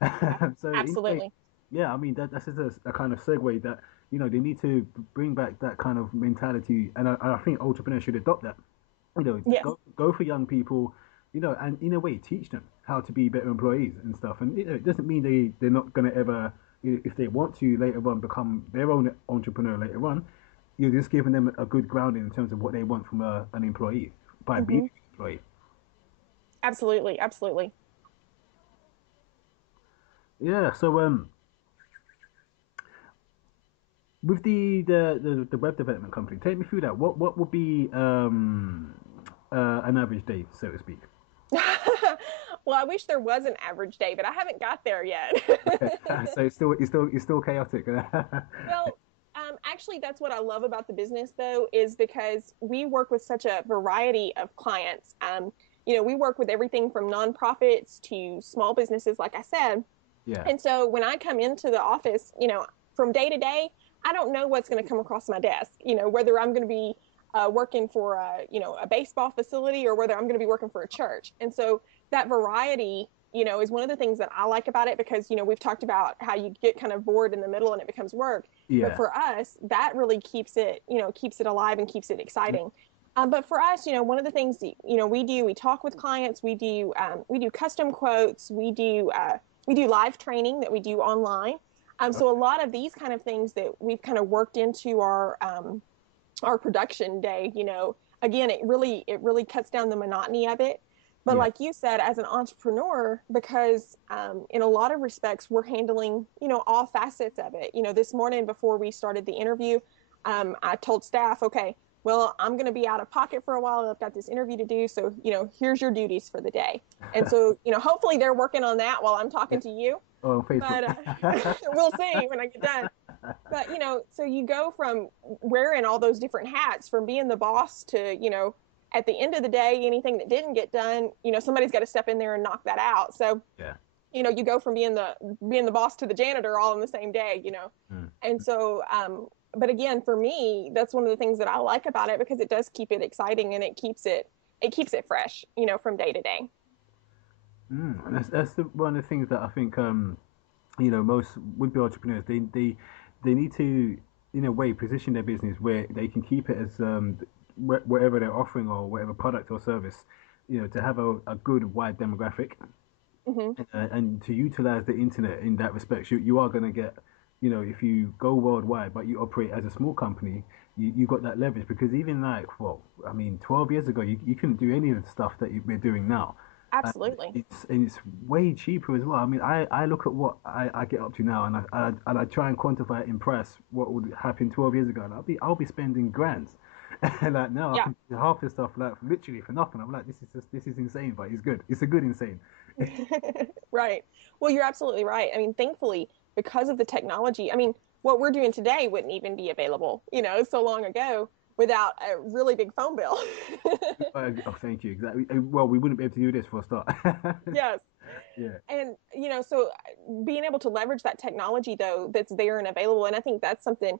So in a way, Absolutely. yeah, I mean that's just a kind of segue that they need to bring back that kind of mentality, and I think entrepreneurs should adopt that. Yes. Go for young people, and in a way teach them how to be better employees and stuff. And it doesn't mean they're not gonna ever, if they want to later on become their own entrepreneur later on. You're just giving them a good grounding in terms of what they want from an employee by being Hmm. an employee. Absolutely. Absolutely. Yeah. So with the web development company, take me through that. What would be an average day, so to speak? Well, I wish there was an average day, but I haven't got there yet. Okay. So it's still chaotic. Well, actually, that's what I love about the business, though, is because we work with such a variety of clients. We work with everything from nonprofits to small businesses, like I said. Yeah. And so when I come into the office, from day to day, I don't know what's going to come across my desk. Whether I'm going to be working for a baseball facility or whether I'm going to be working for a church. And so that variety, is one of the things that I like about it because we've talked about how you get kind of bored in the middle and it becomes work. But Yeah. for us, that really keeps it alive and keeps it exciting. But for us, one of the things we talk with clients, we do custom quotes, we do live training that we do online. So a lot of these kind of things that we've kind of worked into our production day, again, it really cuts down the monotony of it. But Yeah. like you said, as an entrepreneur, because in a lot of respects, we're handling, all facets of it. This morning before we started the interview, I told staff, okay, well, I'm going to be out of pocket for a while. I've got this interview to do. So, here's your duties for the day. And so, hopefully they're working on that while I'm talking Yeah. to you. Oh, on Facebook. But we'll see when I get done. But so you go from wearing all those different hats, from being the boss to at the end of the day, anything that didn't get done, somebody's got to step in there and knock that out. So Yeah. you go from being the boss to the janitor all in the same day. Mm. And so, but again, for me, that's one of the things that I like about it because it does keep it exciting and it keeps it fresh, from day to day. Mm. One of the things that I think most would-be entrepreneurs they need to in a way position their business where they can keep it as whatever they're offering or whatever product or service, to have a good wide demographic, Hmm. and to utilize the internet in that respect. You are going to get, if you go worldwide but you operate as a small company, you got that leverage because even like, well, I mean, 12 years ago, you couldn't do any of the stuff that we're doing now. And Absolutely. it's way cheaper as well. I mean, I look at what I get up to now, and I try and quantify it in price what would happen 12 years ago, and I'll be spending grands. And like now I Yeah. can do half the stuff like literally for nothing. I'm like, this is insane, but it's good. It's a good insane. Right. Well, you're absolutely right. I mean, thankfully, because of the technology, I mean, what we're doing today wouldn't even be available, so long ago without a really big phone bill. Oh, thank you. Exactly. Well, we wouldn't be able to do this for a start. Yes. Yeah, And, so being able to leverage that technology, though, that's there and available. And I think that's something,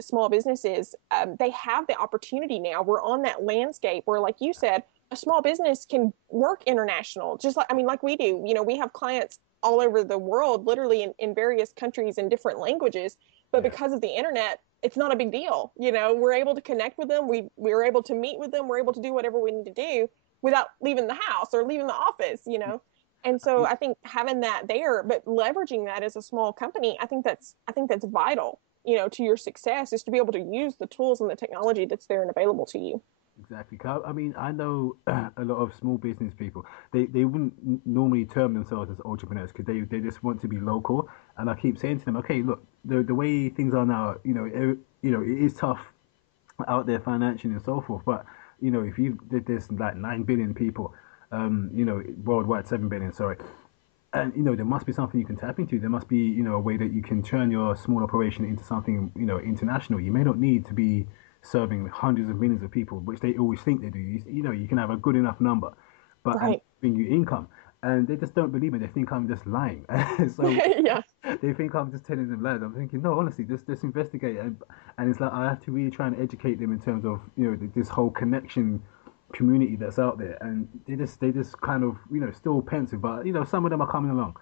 small businesses, they have the opportunity now. We're on that landscape where, like you said, a small business can work international, just like, I mean, like we do. We have clients all over the world, literally in various countries and different languages. But yeah. because of the internet, it's not a big deal. We're able to connect with them. We're able to meet with them. We're able to do whatever we need to do without leaving the house or leaving the office. And so I think having that there, but leveraging that as a small company, I think that's vital, to your success is to be able to use the tools and the technology that's there and available to you. Exactly. 'Cause I mean, I know a lot of small business people. They wouldn't normally term themselves as entrepreneurs because they just want to be local. And I keep saying to them, okay, look, the way things are now, it is tough out there financially and so forth. But if there's like 9 billion people, worldwide 7 billion, sorry, and there must be something you can tap into. There must be a way that you can turn your small operation into something international. You may not need to be serving hundreds of millions of people, which they always think they do. You can have a good enough number, but and Right. bring you income, and they just don't believe me. They think I'm just lying. So Yeah. they think I'm just telling them lies. I'm thinking, no, honestly, just investigate, and it's like I have to really try and educate them in terms of this whole connection community that's out there, and they just kind of still pensive, but some of them are coming along.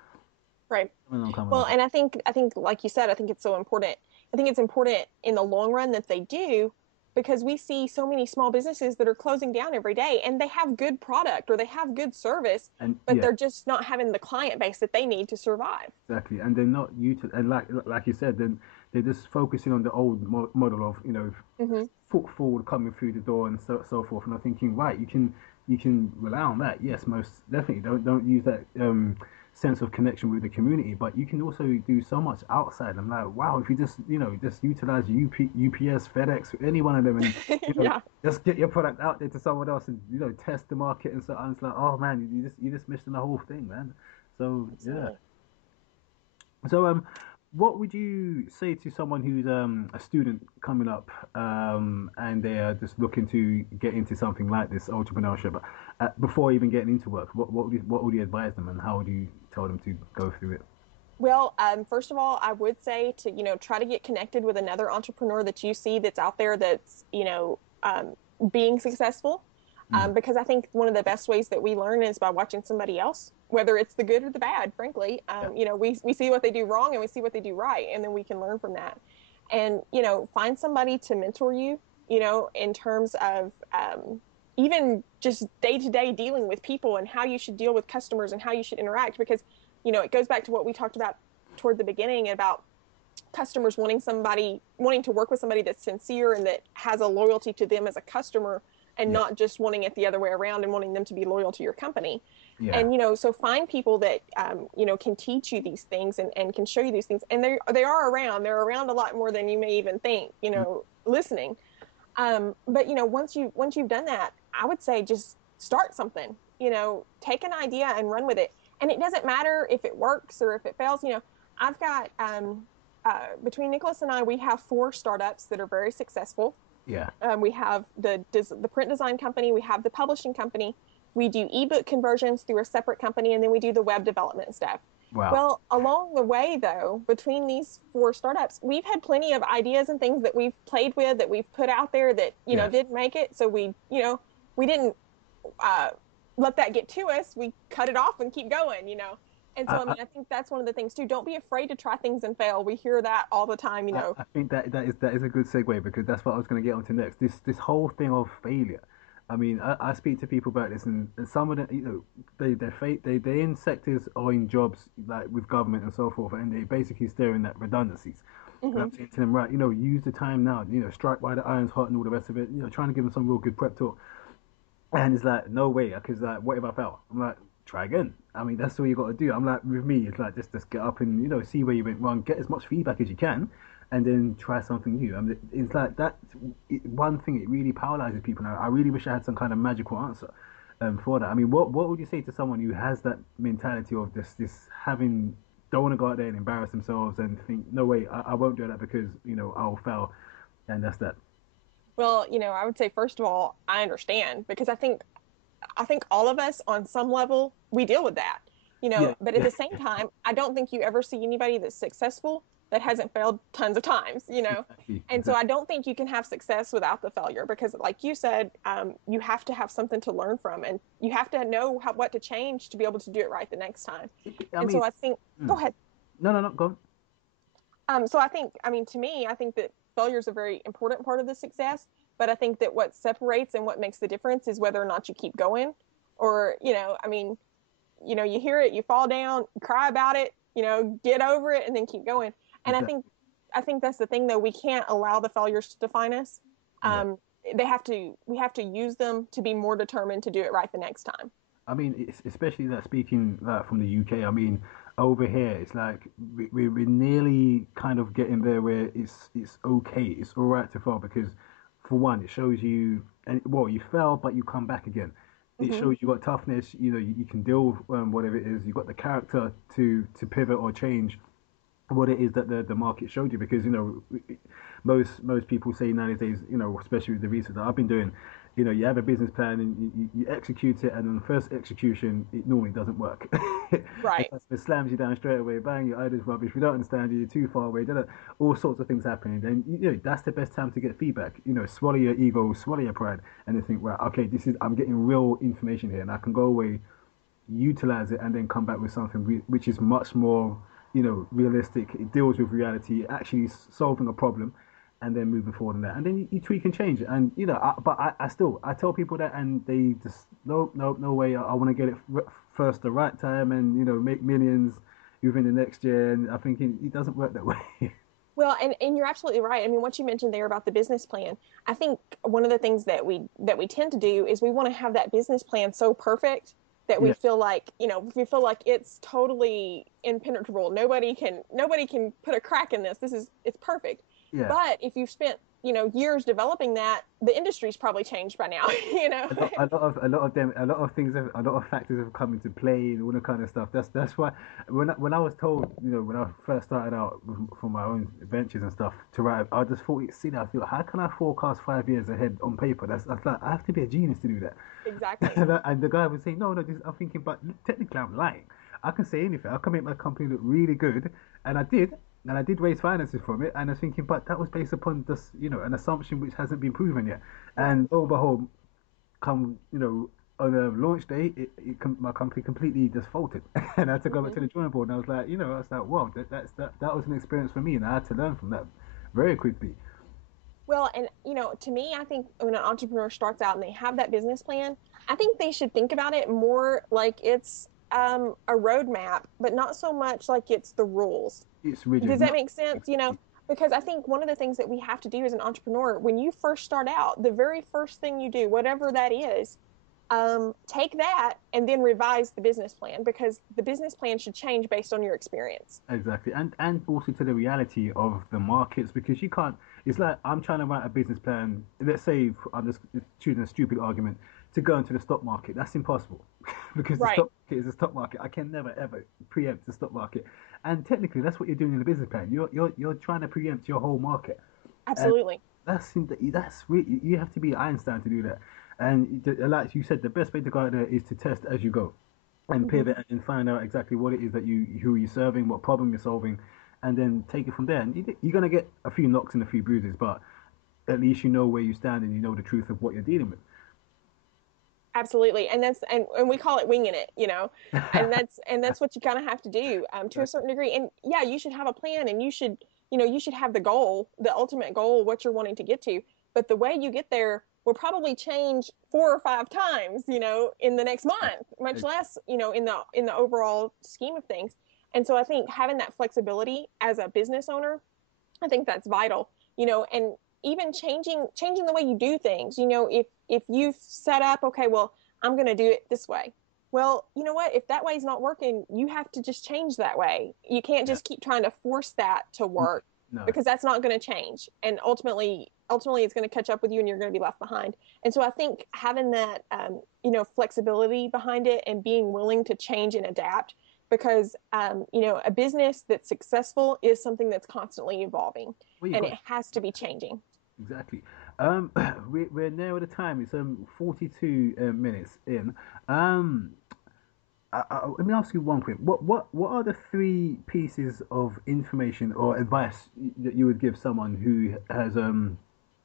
Right. Something I'm coming Well, up. and I think like you said, I think it's so important. I think it's important in the long run that they do because we see so many small businesses that are closing down every day and they have good product or they have good service, And but yeah, they're just not having the client base that they need to survive. exactly. And they're not and like you said, then they're just focusing on the old model of Hmm. footfall coming through the door and so forth. And I'm thinking, right, you can rely on that. Yes, most definitely. Don't use that sense of connection with the community, but you can also do so much outside. I'm like, wow, if you just utilize UPS, FedEx, any one of them, and Yeah, just get your product out there to someone else and test the market and so on. It's like, oh man, you just missing the whole thing, man. So yeah. absolutely. So what would you say to someone who's a student coming up and they are just looking to get into something like this entrepreneurship before even getting into work? What would you advise them, and how would you tell them to go through it? Well, first of all, I would say to, try to get connected with another entrepreneur that you see that's out there that's, being successful. Mm, Because I think one of the best ways that we learn is by watching somebody else, whether it's the good or the bad, frankly. yeah. We see what they do wrong and we see what they do right, and then we can learn from that. And, find somebody to mentor you, in terms of even just day to day dealing with people and how you should deal with customers and how you should interact. Because it goes back to what we talked about toward the beginning about customers wanting to work with somebody that's sincere and that has a loyalty to them as a customer and Yeah, not just wanting it the other way around and wanting them to be loyal to your company. yeah. And so find people that can teach you these things and can show you these things, and they are around. They're around a lot more than you may even think, Mm, listening. But once you've done that, I would say just start something. Take an idea and run with it. And it doesn't matter if it works or if it fails. I've got between Nicholas and I, we have 4 startups that are very successful. yeah. We have the print design company, we have the publishing company, we do ebook conversions through a separate company, and then we do the web development stuff. Wow. Well, along the way, though, between these 4 startups, we've had plenty of ideas and things that we've played with that we've put out there that Yes. didn't make it. So we didn't uh, let that get to us. We cut it off and keep going. And so, I, I I, mean, I think that's one of the things too. Don't be afraid to try things and fail. We hear that all the time. I think that is a good segue because that's what I was going to get onto next. This whole thing of failure. I mean, I speak to people about this, and some of them, they're in sectors or in jobs like with government and so forth, and they basically staring at redundancies. And I'm Hmm. saying to them, right, use the time now, strike while the iron's hot and all the rest of it, trying to give them some real good prep talk. And it's like, no way, because like, what if I fail? I'm like, try again. I mean, that's all you got to do. I'm like, with me, it's like just get up and see where you went wrong, get as much feedback as you can, and then try something new. I mean, it's like that. One thing it really paralyzes people now. I really wish I had some kind of magical answer, for that. I mean, what would you say to someone who has that mentality of this having don't want to go out there and embarrass themselves and think, no way, I won't do that because I'll fail, and that's that. Well, I would say first of all, I understand because I think all of us on some level we deal with that. Yeah, But at yeah, the same time, I don't think you ever see anybody that's successful that hasn't failed tons of times. exactly, And so exactly. I don't think you can have success without the failure because, like you said, you have to have something to learn from, and you have to know what to change to be able to do it right the next time. I And so mean, I think, go mm, ahead. no, no, no, go on. So I mean, to me, I think that failure is a very important part of the success. But I think that what separates and what makes the difference is whether or not you keep going, or I mean, you hear it, you fall down, you cry about it, get over it, and then keep going. And I think Exactly. I think that's the thing, though. We can't allow the failures to define us. Yeah. Um, we have to use them to be more determined to do it right the next time. I mean, it's especially that speaking from the UK. I mean, over here, it's like we're nearly kind of getting there where it's okay, it's all right to fail because, for one, it shows you, and well, you fell, but you come back again. It Hmm. shows you got toughness. You can deal with whatever it is. You got the character to pivot or change what it is that the market showed you because most people say nowadays, especially with the research that I've been doing, you have a business plan and you execute it, and on the first execution, it normally doesn't work. Right. It slams you down straight away. Bang, your idea's rubbish. We don't understand you. You're too far away. All sorts of things happening. And that's the best time to get feedback. Swallow your ego, swallow your pride, and then think, right, okay, I'm getting real information here, and I can go away utilize it, and then come back with something which is much more, realistic. It deals with reality, actually solving a problem, and then moving forward in that. And then you tweak and change it. And I still I tell people that, and they just no way. I want to get it first the right time, and make millions within the next year. And I'm thinking it doesn't work that way. Well, and you're absolutely right. I mean, what you mentioned there about the business plan, I think one of the things that we tend to do is we want to have that business plan so perfect that we Yeah, feel like, we feel like it's totally impenetrable. Nobody can put a crack in this. It's perfect. yeah. But if you've spent, years developing that, the industry's probably changed by now, you know. A lot of things, a lot of factors have come into play and all that kind of stuff. That's why when I was told, when I first started out for my own ventures and stuff to write, I just thought, see that, I feel, how can I forecast 5 years ahead on paper? That's like I have to be a genius to do that. Exactly. And the guy was saying, no, no, I'm thinking, but technically I'm lying. I can say anything. I can make my company look really good, and I did. And I did raise finances from it, and I was thinking, but that was based upon just, an assumption which hasn't been proven yet. Right. And lo and behold, come, on a launch day, my company completely just faltered, and I had to go back Hmm. to the drawing board. And I was like, I was like, wow, that was an experience for me, and I had to learn from that very quickly. Well, and to me, I think when an entrepreneur starts out and they have that business plan, I think they should think about it more like it's a roadmap, but not so much like it's the rules. It's rigid, Does that not make sense? Because I think one of the things that we have to do as an entrepreneur, when you first start out, the very first thing you do, whatever that is, take that and then revise the business plan because the business plan should change based on your experience. exactly, and also to the reality of the markets, because you can't. It's like I'm trying to write a business plan. Let's say I'm just choosing a stupid argument to go into the stock market. That's impossible because the Right. stock market is a stock market. I can never ever preempt the stock market, and technically that's what you're doing in the business plan. You're trying to preempt your whole market, and Absolutely. that's really, you have to be Einstein to do that. And like you said, the best way to go out there is to test as you go and Hmm. pivot and find out exactly what it is that who you're serving, what problem you're solving, and then take it from there. And you're gonna get a few knocks and a few bruises, but at least you know where you stand and you know the truth of what you're dealing with. Absolutely. And we call it winging it, and that's what you kind of have to do to a certain degree. And yeah, you should have a plan and you should have the goal, the ultimate goal, what you're wanting to get to. But the way you get there will probably change 4 or 5 times, in the next month, much less, in the overall scheme of things. And so I think having that flexibility as a business owner, I think that's vital, and even changing the way you do things. If you've set up, okay, well, I'm going to do it this way. Well, you know what? If that way's not working, you have to just change that way. You can't Yeah. just keep trying to force that to work No. because that's not going to change. And ultimately, it's going to catch up with you, and you're going to be left behind. And so I think having that, flexibility behind it and being willing to change and adapt because a business that's successful is something that's constantly evolving Well, you and got it has to be changing. exactly. We're near the time. It's 42 minutes in. Um, let me ask you one thing. What are the three pieces of information or advice that you would give someone who has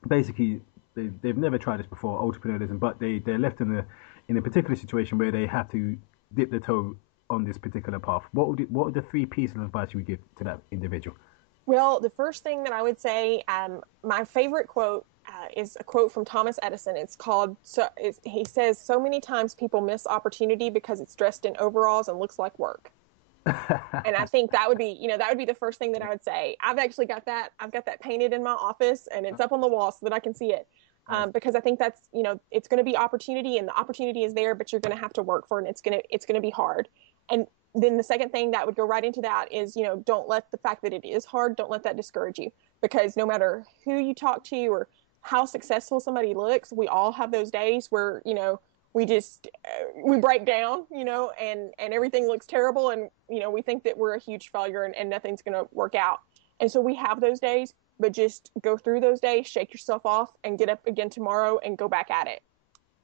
basically they've never tried this before, entrepreneurialism, but they're left in a particular situation where they have to dip their toe on this particular path? What would the three pieces of advice you would give to that individual? Well, the first thing that I would say, my favorite quote is a quote from Thomas Edison. It's called, he says, so many times people miss opportunity because it's dressed in overalls and looks like work. And I think that would be the first thing that I would say. I've actually got that. I've got that painted in my office and it's up on the wall so that I can see it. Nice. Because I think that's, it's going to be opportunity and the opportunity is there, but you're going to have to work for it and it's going to be hard. And then the second thing that would go right into that is, don't let the fact that it is hard, don't let that discourage you because no matter who you talk to or how successful somebody looks, we all have those days where, we just we break down, and everything looks terrible, and we think that we're a huge failure and nothing's going to work out. And so we have those days, but just go through those days, shake yourself off, and get up again tomorrow and go back at it,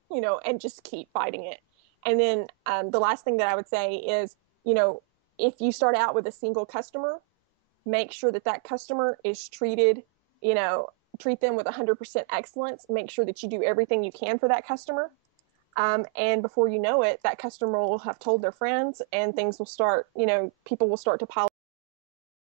and just keep fighting it. And then the last thing that I would say is, if you start out with a single customer, make sure that that customer is treated, treat them with 100% excellence. Make sure that you do everything you can for that customer. And before you know it, that customer will have told their friends, and things will start, people will start to pile